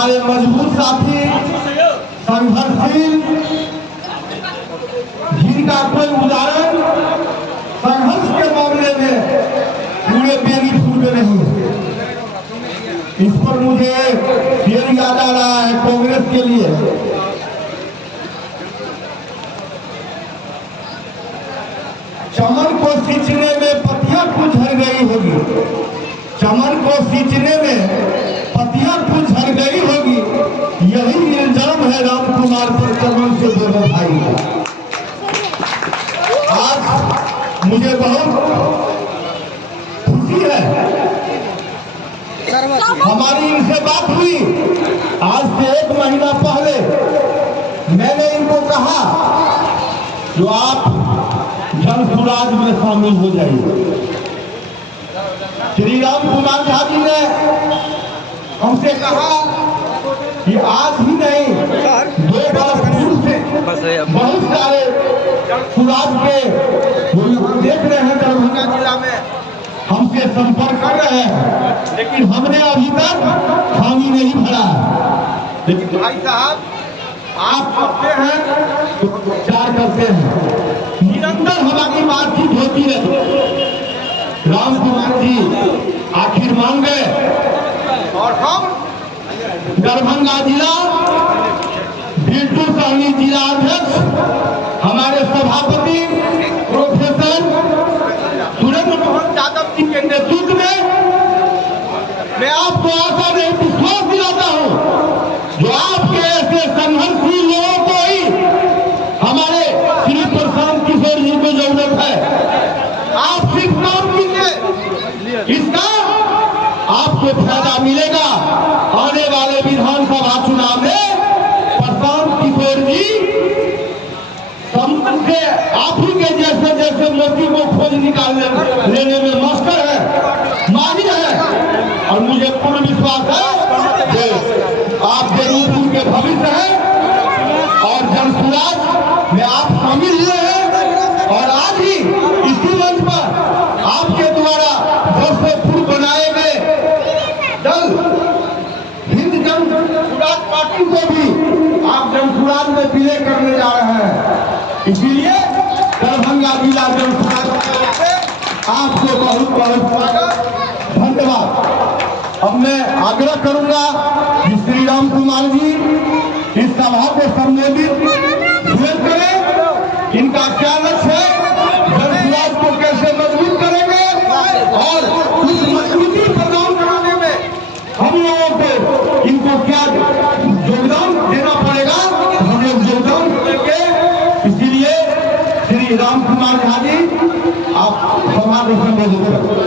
हमारे मजबूत साथी संघर्षशील, जिनका कोई उदाहरण संघर्ष के मामले में पूरे बेनीपुर में नहीं है। इस पर मुझे शेर याद आ रहा है कांग्रेस के लिए। चमन को सींचने में पतियां कुछ झड़ गई होगी, चमन को सींचने में पतियां कुछ झड़ गई होगी, यही इल्जाम है राम कुमार पर चमन से बेवफाई का। आज मुझे बहुत खुशी है, हमारी इनसे बात हुई आज से 1 महीना पहले। मैंने इनको कहा जो आप जन सुराज में शामिल हो जाइए। श्री राम कुमार झा जी ने हमसे कहा कि आज ही नहीं 2 बार पूर्व से बहुत सारे सुराज के हम देख रहे हैं दरभंगा जिला में हमसे संपर्क कर रहे हैं, लेकिन हमने अभी तक खामी नहीं भरा। लेकिन भाई साहब आप करते हैं तो प्रचार करते हैं, निरंतर हमारी बातचीत होती है। राम कुमार जी आखिर मान गए और हम दरभंगा जिला बिल्टू सहनी जिला अध्यक्ष हमारे सभापति प्रोफेसर सुरेंद्र मोहन यादव जी के नेतृत्व में मैं आपको आशा नहीं विश्वास दिलाता हूं जो आपके ऐसे संघर्षशील लोगों को ही हमारे श्री प्रशांत किशोर जी को जरूरत है। आप सिर्फ काम कीजिए, इसका आपको फायदा मिलेगा। आने वाले विधानसभा चुनाव में प्रशांत किशोर जी से आप ही के जैसे जैसे मोती को खोज निकाल लेने में मास्टर है, माहिर है, और मुझे पूर्ण विश्वास है कि आप बेनीपुर के भविष्य हैं और जनसुराज में आप शामिल हुए हैं। और आज ही इसी मंच पर आपके द्वारा वर्षों पूर्व बनाए गए दल हिंद जनसुराज पार्टी को भी आप जनसुराज में विलय करने जा रहे हैं। इसीलिए दरभंगा जिला जनसुराज से आपको बहुत बहुत स्वागत, धन्यवाद। अब मैं आग्रह करूंगा कि श्री राम कुमार जी इस सभा को संबोधित करें। इनका क्या लक्ष्य है, जनसुराज को कैसे मजबूत करेंगे और उस मजबूती प्रदान कराने में हम लोगों को इनको क्या योगदान देना पड़ेगा, हम लोग योगदान देंगे। इसीलिए श्री राम कुमार झा जी आप सभा को संबोधित करें।